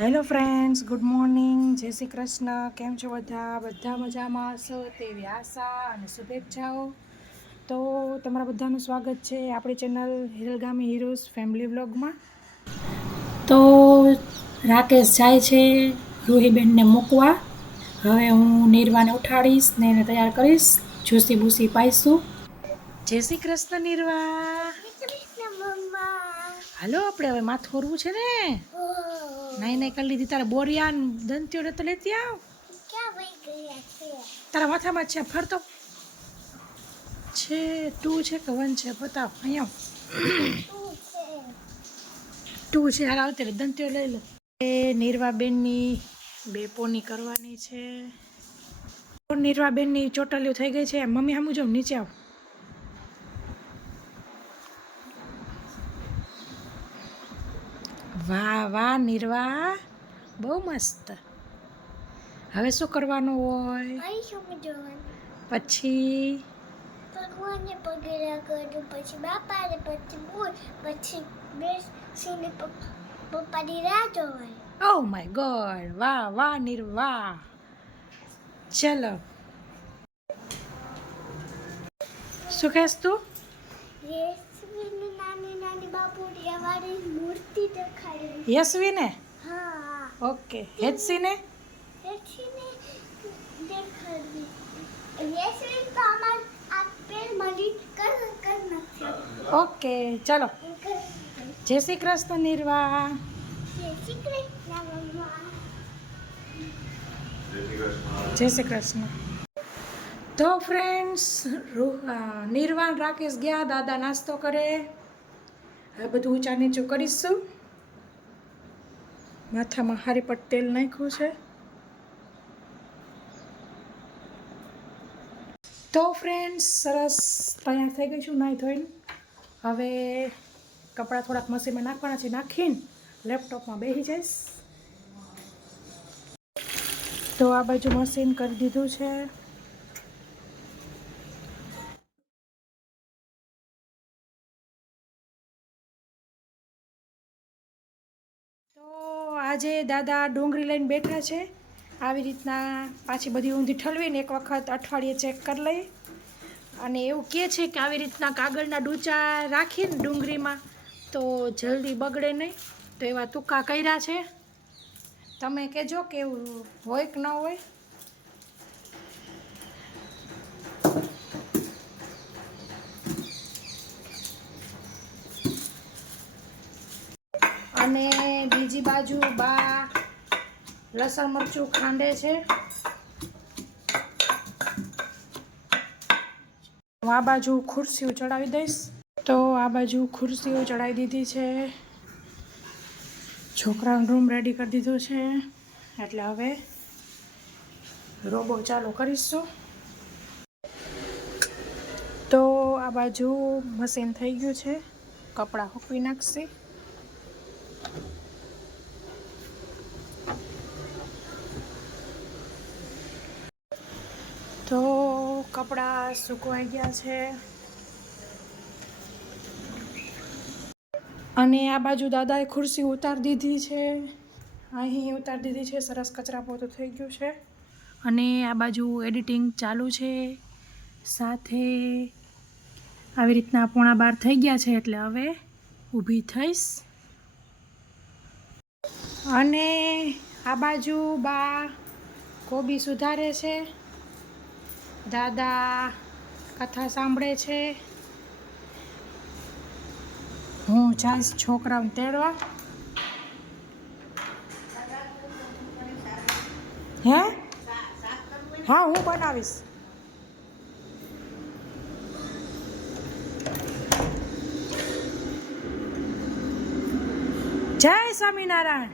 Hello friends good morning જય શ્રી કૃષ્ણ. કેમ છો બધા? બધા મજામાં હશો? તેવી આશા અને શુભેચ્છાઓ તો તમારા બધાનું સ્વાગત છે આપણી ચેનલ હિરલગામી હીરોઝ ફેમિલી વ્લોગમાં. તો રાકેશ જાય છે રૂહીબેનને મૂકવા. હવે હું નિર્વાને ઉઠાડીશ ને એને તૈયાર કરીશ. જૂસી બૂસી પાઈશું. જય શ્રી કૃષ્ણ નિર્વા. હાલો આપણે હવે માથું ફોરવું છે ને? નહીં નહીં કરી લીધી. તારા બોરિયા ને દંતીઓ તો લેતી આવ. તારા માથામાં છે ફરતો છે ટુ છે કે વન છે? બતાવ અહીંયા. ટુ છે. હાલ આવતી દંતીઓ લઈ લો. એ નિર્વાબેનની બે પોની કરવાની છે. નિર્વાબેનની ચોટલીઓ થઈ ગઈ છે. મમ્મી હમું જો નીચે આવ. વાહ વાહ નિર્વા બહુ મસ્ત. હવે શું કરવાનું હોય? પછી? ભગવાનને પગે લાગવાનું પછી બાપાને પછી બોલ પછી બેસીને પપ- પપ્પાની રાહ જોવાય. ઓ માય ગોડ વાહ વાહ નિર્વાહ. ચલો. શું કહેશ તું? નાની નાની બાપુડી વાળી મૂર્તિ દેખાડી યશવીને? હા. ઓકે. હેતસીને? યેસુને દેખાડી યશવી તો અમાર આપેલ મળી કર કર નથી ઓકે ચલો. જય શ્રી કૃષ્ણ નિર્વાહ જય શ્રી કૃષ્ણ મમ્મા જય શ્રી કૃષ્ણ. તો ફ્રેન્ડ્સ નિર્વાણ રાકેશ ગયા દાદા નાસ્તો કરે. હવે બધું ઊંચા નીચું કરીશું માથામાં હારી પર તેલ નાખ્યું છે. તો ફ્રેન્ડ્સ સરસ તૈયાર થઈ ગઈ છું નાહી ધોઈને. હવે કપડાં થોડાક મશીનમાં નાખવાના છે, નાખીને લેપટોપમાં બેસી જઈશ. તો આ બાજુ મશીન કરી દીધું છે. આજે દાદા ડુંગળી લઈને બેઠા છે. આવી રીતના પાછી બધી ઊંધી ઠલવીને એક વખત અઠવાડિયે ચેક કરી લઈ અને એવું કહે છે કે આવી રીતના કાગળના ડૂચા રાખીને ડુંગળીમાં તો જલ્દી બગડે નહીં. તો એવા તુક્કા કર્યા છે. તમે કહેજો કે એવું હોય કે ન હોય. અને બીજી બાજુ બા લસણ મરચું ખાંડે છે. આ બાજુ ખુરશીઓ ચડાવી દઈશ. તો આ બાજુ ખુરશીઓ ચડાવી દીધી છે. છોકરાનો રૂમ રેડી કરી દીધો છે. એટલે હવે રોબો ચાલુ કરીશું. તો આ બાજુ મશીન થઈ ગયું છે. કપડાં હૂકવી નાખશે તો કપડાં સુકવાઈ ગયા છે. અને આ બાજુ દાદાએ ખુરશી ઉતારી દીધી છે. અહીં ઉતારી દીધી છે. સરસ કચરા પોતું થઈ ગયું છે. અને આ બાજુ એડિટિંગ ચાલુ છે. સાથે આવી રીતના પોણા બાર થઈ ગયા છે એટલે હવે ઊભી થઈશ. અને આ બાજુ બા કોબી સુધારે છે. દાદા કથા સાંભળે છે. હું જઈશ છોકરાઓને તેડવા. હે? હા, હું બનાવીશ. જય સ્વામિનારાયણ.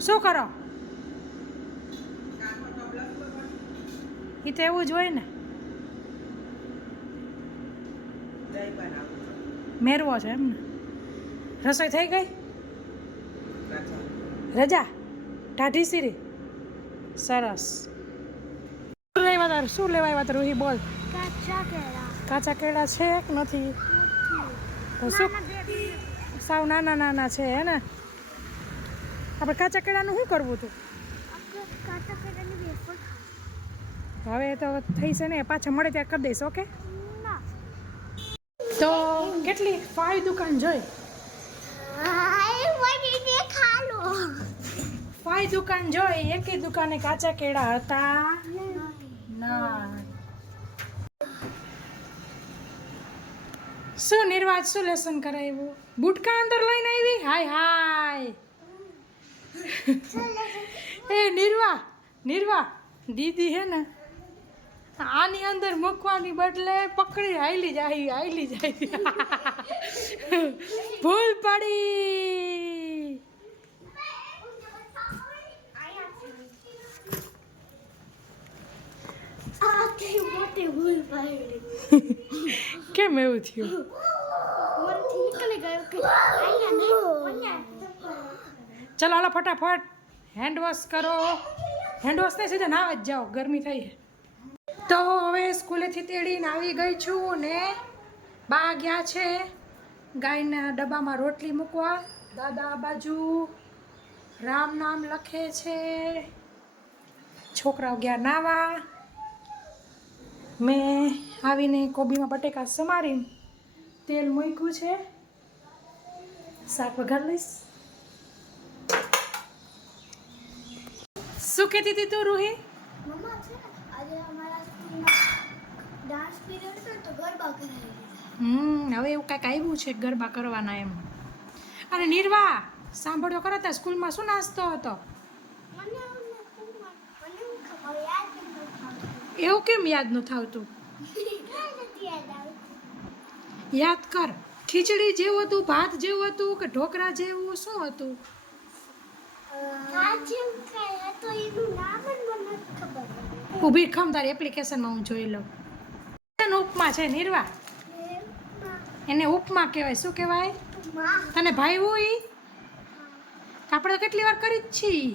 શું કરો? એ તો એવું જ હોય ને. મેરવો છે એમ ને રસોઈ થઈ ગઈ? રજા? ટાઢી સીરી? સરસ. શું લેવા તાર? શું લેવા આવ્યા તારું? રૂહી બોલ. કાચા કેળા છે કે નથી? શું? સાવ નાના નાના છે, હે ને? આપણે કાચા કેળાનું શું કરવું હતું આપણે કાચા કેળાની વેફર હવે તો થઈ છે ને પાછા મળે ત્યાં કરી દઈશ ઓકે? તો કેટલી ફાઈ દુકાન જોઈ? ફાઈ દુકાન જોઈ એકેય દુકાને કાચા કેળા હતા? ના. શું નિર્વાજ શું લેસન કરાવ્યું? બુટકા અંદર લઈને આવી? હાય હાય. એ નિર્વા નિર્વા દીદી હે ને આની અંદર મૂકવાની બદલે પકડી હાઈલી જાય હાઈલી જાય. ભૂલ પડી. આ કે મોટી ભૂલ પડી. કેમ એવું થયું? મનથી નીકળી ગયો કે અહીંયા નહીં ચલો હાલો ફટાફટ. હેન્ડ વોશ કરો. હેન્ડ વોશ નહીં સીધા નાવા જ જાઓ. ગરમી થઈ છે. તો હવે સ્કૂલેથી તેડીને આવી ગઈ છું ને બા ગયા છે ગાયના ડબ્બામાં રોટલી મૂકવા. દાદા બાજુ રામ નામ લખે છે. છોકરાઓ ગયા નાવા. મેં આવીને કોબીમાં બટેકા સમારીને તેલ મૂક્યું છે. શાક વઘાર લઈશ. શું કહેતી હતી તું રૂહી? મમ્મા, છે આજે અમારા ડાન્સ પીરિયડ હતો તો ગરબા કરાવી હમ હવે એવું કાંઈક આવ્યું છે ગરબા કરવાના એમ. અને નિર્વા સાંભળ્યો ખરા તા સ્કૂલમાં શું નાસ્તો હતો? એવું કેમ યાદ ન થાવતું? યાદ કર ખીચડી જેવું હતું ભાત જેવું હતું કે ઢોકળા જેવું શું હતું? જેવું હતો એનું નામ જ મને ખબર. ઊભી ખમ તારી એપ્લિકેશનમાં હું જોઈ લઉં. એનો ઉપમા છે નિર્વા. એને ઉપમા કહેવાય. શું કહેવાય? તને ભાઈ હોય? આપણે કેટલી વાર કરી જ છીએ.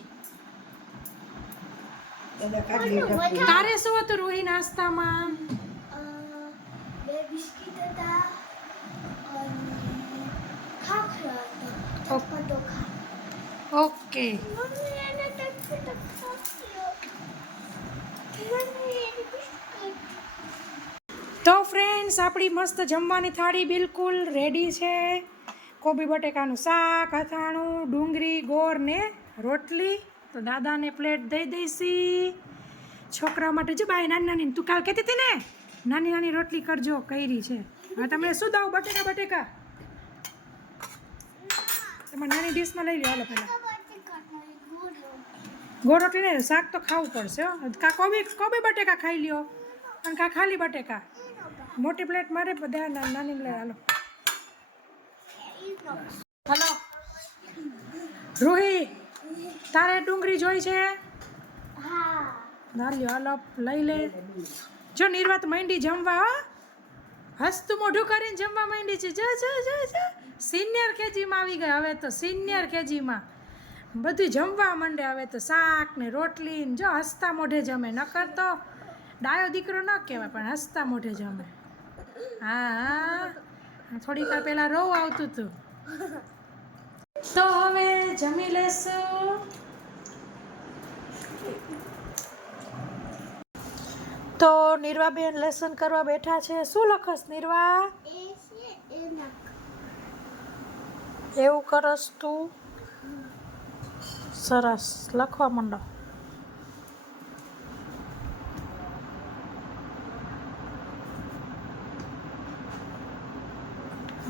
તારે શું હતું રોહી નાસ્તામાં? ઓકે મમ્મી એને ચટપટો ખાખરો મમ્મી એને બિસ્કિટ તો ફ્રેન્ડ્સ આપણી મસ્ત જમવાની થાળી બિલકુલ રેડી છે. કોબી બટેકાનું શાક, અથાણું, ડુંગળી, ગોળ ને રોટલી. તો દાદાને પ્લેટ દઈ દઈશી. છોકરા માટે જો બાય, નાની નાની તું કાલ કહેતી હતી ને? નાની નાની રોટલી કરજો કઈરી છે. હવે તમે શું દાવ બટેકા બટેકા. તમારે નાની ડીશમાં લઈ લો હાલો પહેલાં. ગોળ રોટલી શાક તો ખાવું પડશે. કા કોબી કોબી બટેકા ખાઈ લ્યો. અને કા ખાલી બટેકા. મોટી પ્લેટ મારે, બધા નાની પ્લેટ, હાલો. હલો. રૂહી, તારે ડુંગળી જોઈ છે? ના લ્યો, હાલો, લઈ લે. જો નિર્વાત માંડી જમવા, હો. હસતું મોઢું કરીને જમવા માંડી છે. જો જો જો. સિનિયર કેજીમાં આવી ગઈ, હવે તો સિનિયર કેજીમાં. બધું જમવા માંડે હવે તો શાક ને રોટલી ને જો હસતા મોઢે જમે નકર તો ડાયો દીકરો ન કહેવાય પણ હસતા મોઢે જમે. હા થોડીક વાર પહેલાં રોવ આવતું હતું તો હવે જમી લેશું. તો નિર્વાબેન લેસન કરવા બેઠા છે. શું લખસ નિર્વા? એવું કરસ તું. સરસ. લખવા માંડો.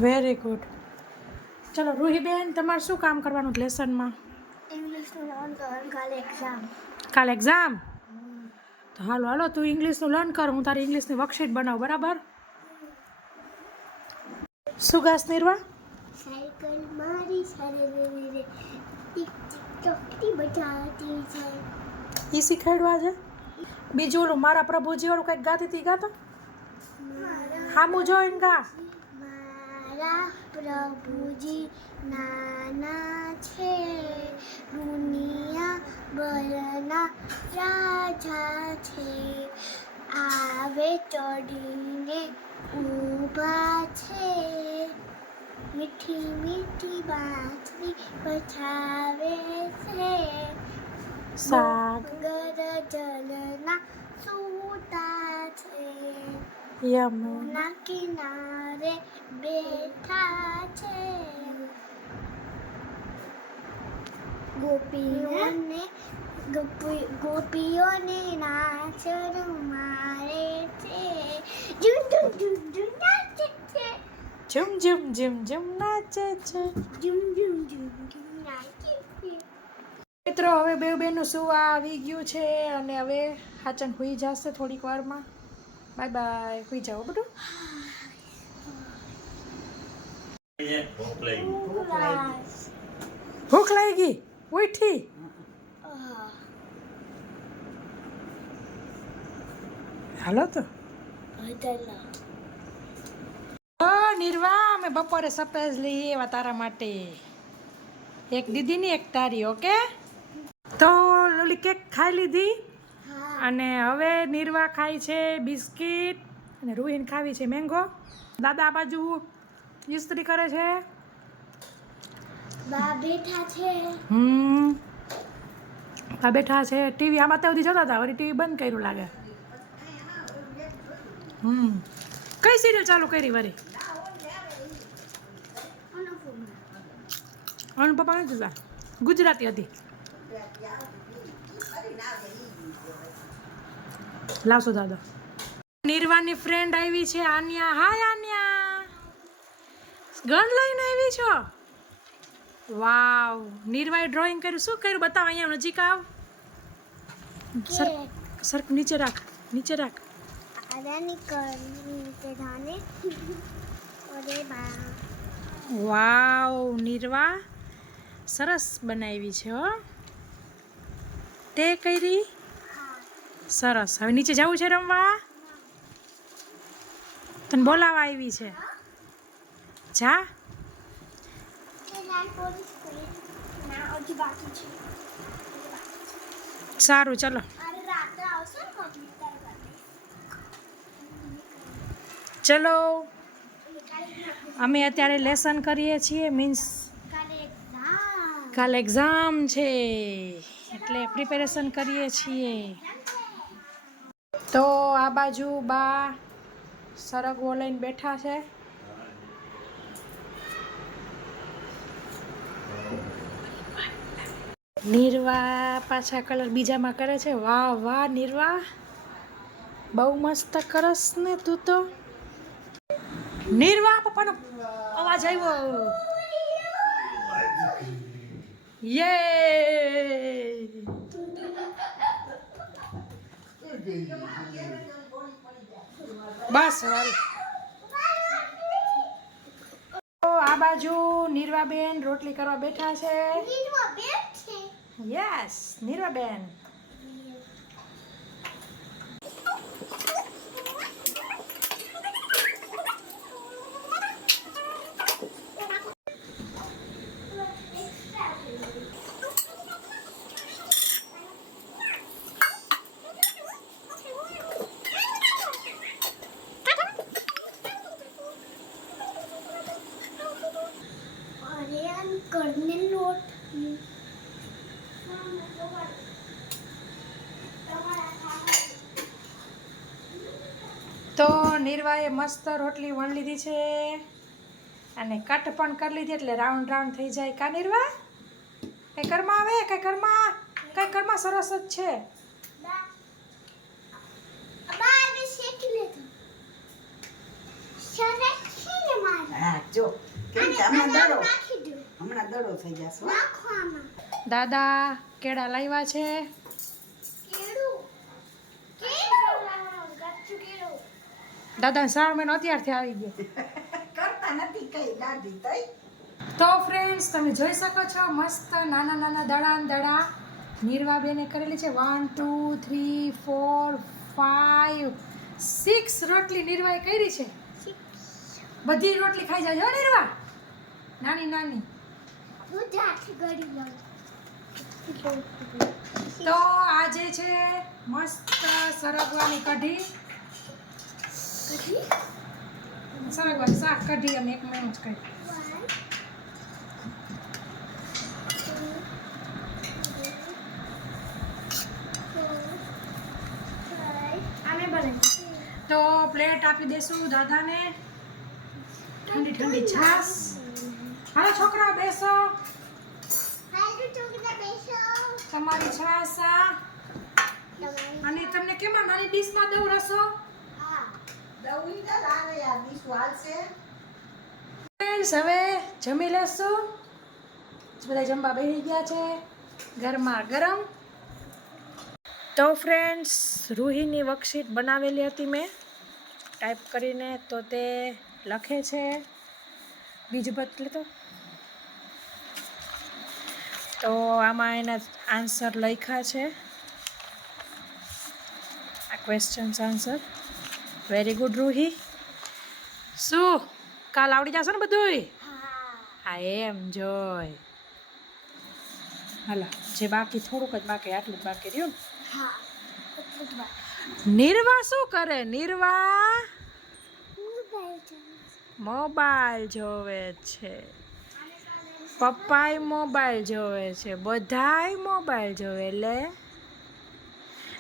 વેરી ગુડ ચલો રૂહીબેન તમારે શું કામ કરવાનું લેસનમાં? કાલે એક્ઝામ તો હાલો હાલો તું ઇંગ્લિશનું લર્ન કર હું તારી ઇંગ્લિશની વર્કશીટ બનાવ બરાબર? સુગાસ ગાસ નિર્વા? સાયકલ મારી સારે એ શીખવાડ્યું આજે બીજું ઓલું મારા પ્રભુજી વાળું કંઈક ગાતી હતી ગાતો? હામું જોઈને ગા. મારા પ્રભુજી નાના છે દુનિયા બળના રાજા છે. આવે ચડીને ઊભા છે. મીઠી મીઠી બાતરી પછાવે છે. શાક. ગરજલના સૂતા છે. યમુના કિનારે બેઠા છે. ગોપીઓને ગોપી ગોપીઓને નાચર મારે છે. જુમ જુમ નાચે છે ઝુમ ઝુમ ઝુમ ઝુમ નાચે છે જુમ જુમ જુમ જુમ નાચે છે મિત્રો હવે બે બેનું સુવા આવી ગયું છે અને હવે હાચન હુઈ જશે થોડીક વારમાં. બાય બાય હુઈ જાઓ બધું? ભૂખ લાગી. ગઈ ઉઠી. હાલો તો. અમે બપોરે સરપ્રાઈઝ લઈએ એવા તારા માટે. એક દીદીની એક તારી ઓકે? તો ઓલી કેક ખાઈ લીધી? અને હવે નિર્વા ખાય છે બિસ્કિટ અને રૂહીન ખાવી છે મેંગો. દાદા આ બાજુ ઇસ્ત્રી કરે છે. બા બેઠા છે. હમ. આ બેઠા છે. ટીવી આમાં ત્યાં સુધી જોતા હતા. વળી ટીવી બંધ કર્યું લાગે. હમ. કઈ સિરિયલ ચાલુ કરી વળી અનુ પપ્પા નથી જોતા? ગુજરાતી હતી. લાવશો દાદા. નિર્વાની ફ્રેન્ડ આવી છે આન્યા. હાય આન્યા. ગન લઈને આવી છો? વાવ નિર્વાય ડ્રોઈંગ કર્યું. શું કર્યું? બતાવ અહીંયા નજીક આવ. સર સર નીચે રાખ નીચે રાખ. વાવ નિર્વા. સરસ બનાવી છે, હો. તે કરી સરસ. હવે નીચે જવું છે રમવા? તને બોલાવા આવી છે. જા. સારું, ચલો. ચલો. અમે અત્યારે લેસન કરીએ છીએ, મીન્સ કાલે એક્ઝામ છે. એટલે પ્રિપેરેશન કરીએ છીએ. તો આ બાજુ બા સરગવો લઈને બેઠા છે. નિર્વા પાછા કલર બીજામાં કરે છે. વાહ વાહ, નિર્વા. બહુ મસ્ત કરસ ને તું તો. નિર્વા, પપ્પાનો અવાજ આવ્યો. યે! બસ આ બાજુ નીરવાબેન રોટલી કરવા બેઠા છે. નીરવા બેઠ છે? યસ નીરવાબેન અરે આમ કરને લોટ તો નીરવાએ મસ્ત રોટલી વણ લીધી છે. અને કટ પણ કરી લીધી એટલે રાઉન્ડ રાઉન્ડ થઈ જાય. કાનીરવા કઈ ઘરમાં આવે? કઈ ઘરમાં? કઈ ઘરમાં સરસ જ છે. દાદા કેળા લાવ્યા શેકી લીધું સરસ છે ને મારે હા જો કેમ કે આને હમણાં દડો નાખી દો હમણાં દડો થઈ જશે હો. નાખો આમાં દાદા કેળા લાવ્યા છે કેળું કેળું ગાચું કેળું દાદા શ્રાવણ મહિનો અત્યારથી આવી ગયો. કરતા નથી કઈ દાદી તઈ. તો ફ્રેન્ડ્સ તમે જોઈ શકો છો મસ્ત નાના નાના દડા દડા દડા નીરવાબેને કરેલી છે. One two three four five six રોટલી નીરવાએ કરી છે. બધી રોટલી ખાઈ જાય નીરવા નાની નાની. તો આજે છે મસ્ત સરગવાની કઢી. સરગ વાળી શાક કાઢી અમે એક મહિનો જ કરી તો પ્લેટ આપી દઈશું દાદાને ઠંડી ઠંડી છાસ હાલો છોકરાઓ બેસો તમારી છાસ અને તમને કેમાં નાની ડીશમાં દઉં રસો ફ્રેન્ડ્સ હવે જમી લેશું. બધા જમવા બેસી ગયા છે ઘરમાં ગરમ. તો ફ્રેન્ડ્સ રૂહીની વર્કશીટ બનાવેલી હતી મેં. ટાઈપ કરીને તો તે લખે છે. બીજું બદલે તો. તો આમાં એના આન્સર લખ્યા છે. આ questions answer very good Ruhi શું કાલ આવડી જશે ને બધુંય? હા, એમ, જોય. હાલો, જે બાકી, થોડુંક જ બાકી, આટલું જ બાકી રહ્યું નિર્વા શું કરે, નિર્વા? મોબાઈલ જોવે છે. પપ્પાય મોબાઈલ જોવે છે. બધાય મોબાઈલ જોવે એટલે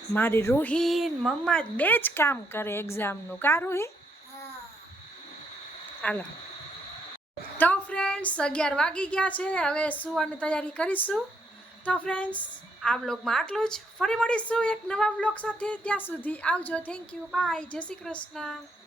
મારી રૂહી મમ્મા બે જ કામ કરે એક્ઝામનું કા રૂહી? હાલો. તો ફ્રેન્ડ્સ અગિયાર વાગી ગયા છે. હવે સુવાની તૈયારી કરીશું. તો ફ્રેન્ડ્સ આ બ્લોગમાં આટલું જ. ફરી મળીશું એક નવા બ્લોગ સાથે. ત્યાં સુધી આવજો. થેન્ક યુ બાય જય શ્રી કૃષ્ણ.